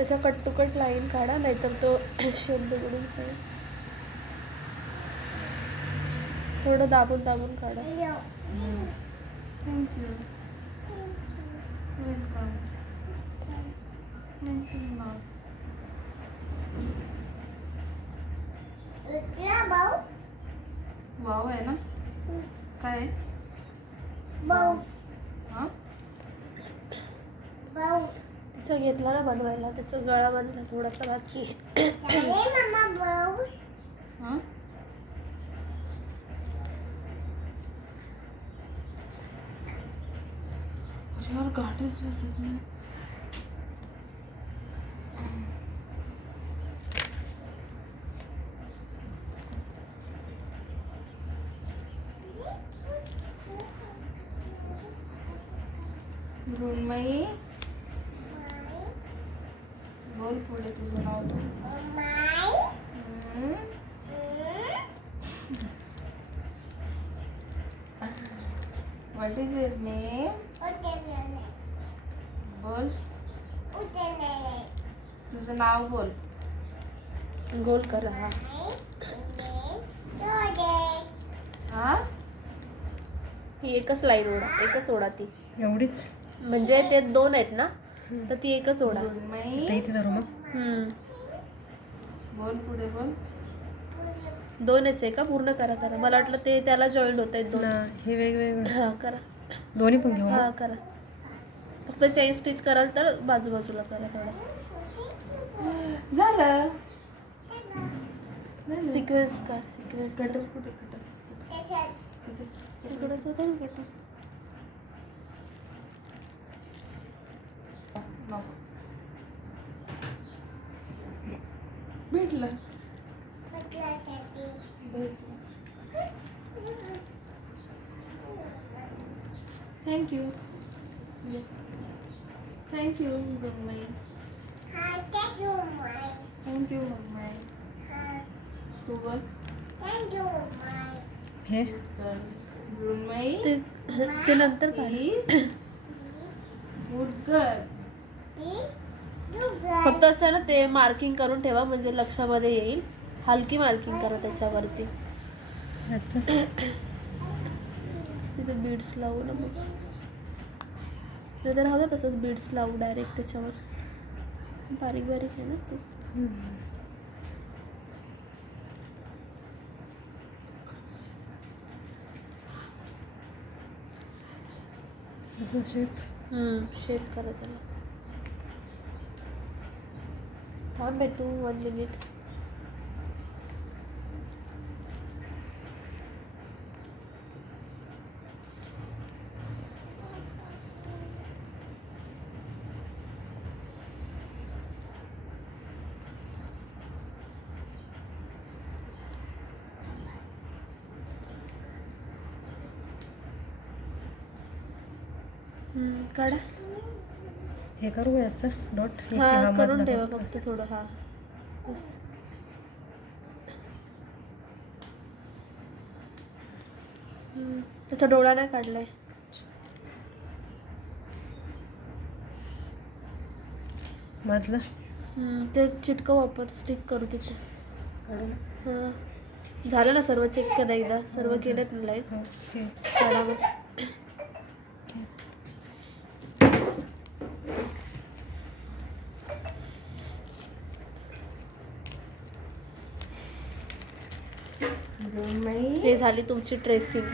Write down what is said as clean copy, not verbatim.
त्याच्या cut to cut line काढा, नाहीतर तो शेप बिघडून जाईल. थोडं दाबून दाबून काढा. थँक्यू. वेलकम. वाव आहे ना. काय तिचा घेतला ना बनवायला, त्याचा गळा बनला थोडासा बाकी आहे. यार गाठच बसत नाही. मृण्मयी बोल पुढे तुझं नाव बोल. What is your name? बोल. तुझं नाव बोल. गोल करा. हा ही एकच लाईन ओढा, एकच ओढा ती एवढीच. म्हणजे ते 2 आहेत ना, तर ती एकच ओढा. इथे धरू मग. बोल पुढे बोल. 2च आहे का? पूर्ण करा करा. मला वाटलं ते त्याला जॉईंट होत आहेत 2. हे वेगवेगळं. हा करा. दोन्ही पण घेऊ. हा करा. फक्त चेन स्टिच कराल तर बाजूबाजूला करा थोडं. झालं. सिक्वेन्स काढ. सिक्वेन्स कटर कुठे कटर तिकडंच होतं ना कटर. भेटलं. Thank you. Thank you mummy. Thank you mummy. तू बोल. हे मृण्मयी ते नंतर काढ. Good girl. फक्त असं ना ते मार्किंग करून ठेवा, म्हणजे लक्षामध्ये येईल. हलकी मार्किंग करा त्याच्यावरती. याचं तिथे बीड्स लावू ना मग. नाही तर हवं तसंच बीड्स लावू डायरेक्ट त्याच्यावर. बारीक बारीक आहे ना ते. शेप शेप करा त्याला. थांब भेटू 1 मिनिट. काढा. हे करू याचं डॉट. हा करून ठेवा फक्त थोडं. हा बस. त्याचा डोळा नाही काढलाय. मधलं ते चिटकं वापर. स्टिक करू त्याचे काढून. हां झालं ना सर्व. चेक करा एकदा. सर्व केलेत ना लाईट. काढा मग. हे झाली तुमची ट्रेसिंग.